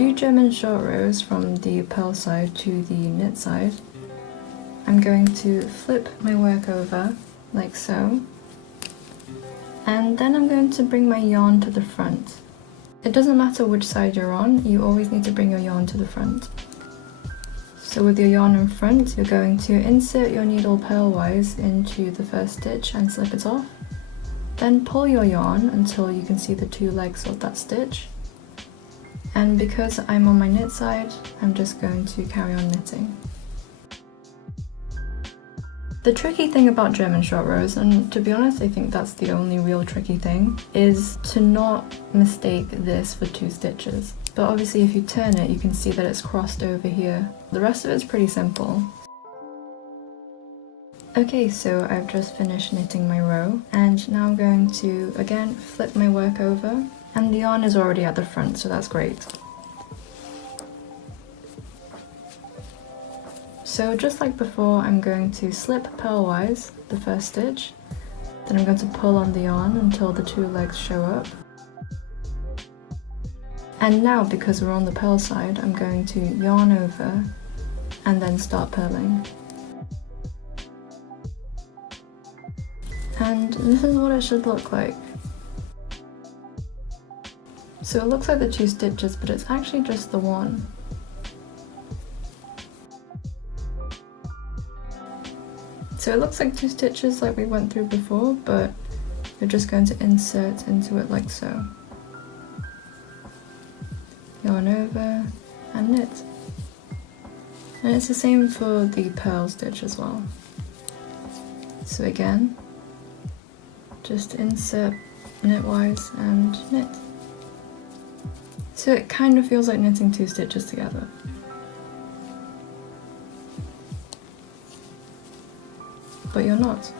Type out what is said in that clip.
do German short rows from the purl side to the knit side, I'm going to flip my work over like so, and then I'm going to bring my yarn to the front. It doesn't matter which side you're on, you always need to bring your yarn to the front. So with your yarn in front, you're going to insert your needle purlwise into the first stitch and slip it off. Then pull your yarn until you can see the two legs of that stitch. And because I'm on my knit side, I'm just going to carry on knitting. The tricky thing about German short rows, and to be honest I think that's the only real tricky thing, is to not mistake this for 2 stitches. But obviously if you turn it, you can see that it's crossed over here. The rest of it's pretty simple. Okay, so I've just finished knitting my row, and now I'm going to again flip my work over, and the yarn is already at the front, so that's great. So just like before, I'm going to slip purlwise the first stitch, then I'm going to pull on the yarn until the 2 legs show up. And now, because we're on the purl side, I'm going to yarn over and then start purling. And this is what it should look like. So it looks like the 2 stitches, but it's actually just the one. So it looks like 2 stitches like we went through before, but you're just going to insert into it like so. Yarn over and knit. And it's the same for the purl stitch as well. So again, just insert knitwise and knit. So it kind of feels like knitting 2 stitches together. But you're not.